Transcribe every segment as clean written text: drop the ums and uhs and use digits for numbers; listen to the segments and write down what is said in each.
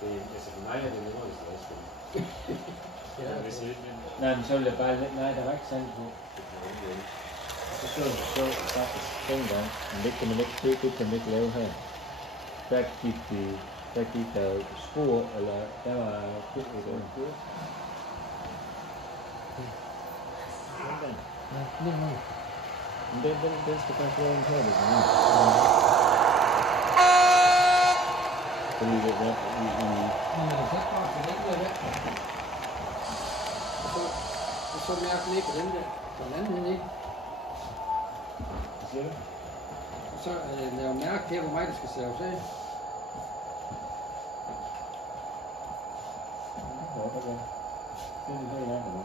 Det, altså for mig er det nemmere, hvis det er spil. Ja, hvis ikke, men... Nej, men så ville jeg bare lidt... Nej, der var ikke sandt på. Så så faktisk dengang, men det kan man ikke, det kan man ikke lave her. Der gik der spor, eller der var et spor. Men den skal faktisk være en her, det er fordi det er og så mærker den ikke den der, den anden ikke. Hvad siger du? Og så laver mærke her, hvor meget det skal saves af. Det er en helt anden.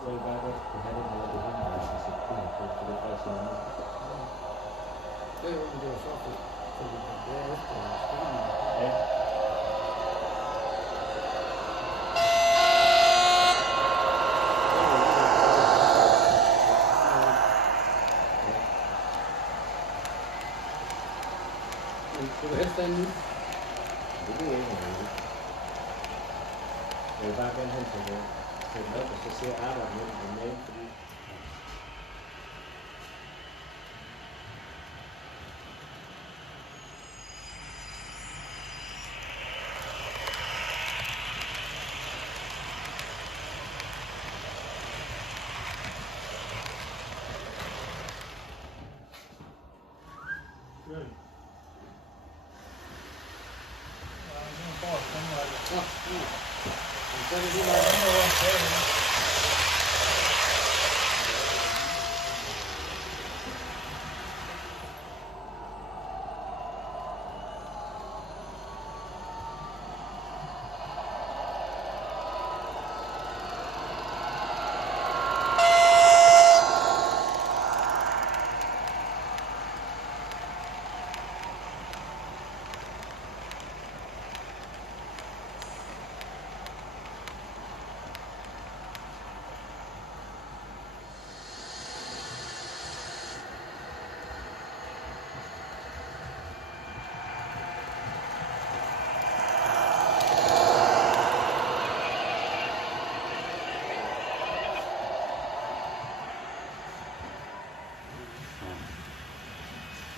Så er det bare godt at have den her, det her, der skal sætte på, for det er faktisk sådan noget. Det var så fedt, fordi det er efter spændende. Ja. Du vil helst have en ny? Det ved jeg ikke, om jeg vil. Jeg vil bare gerne have den sætte op, og så se arbejde med den med, fordi... Så er det lige meget andet over.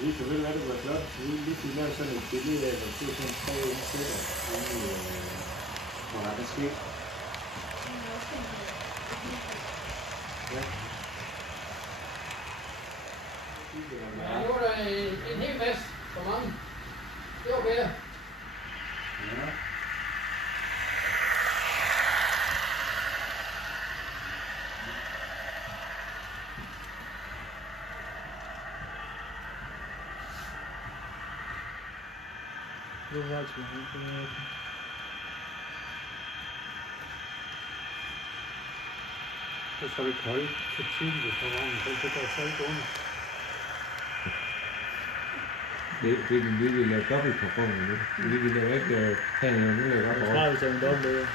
Vi kan vel være det var flot. Vi lige lave sådan et billede af, hvor det er sådan 3 indsætter inde i hvor der sker. Ja. Ja, nu er der en hel masse for mange. Det var bedre. Ja. Det var altid helt. Så skal vi ikke holde så tidligt på vognen, så det går så ikke under. Det er vi vil lave dobbelt på grunden nu. Vi vil lave ikke have noget, nu er det godt. Så har vi taget en dobbelt.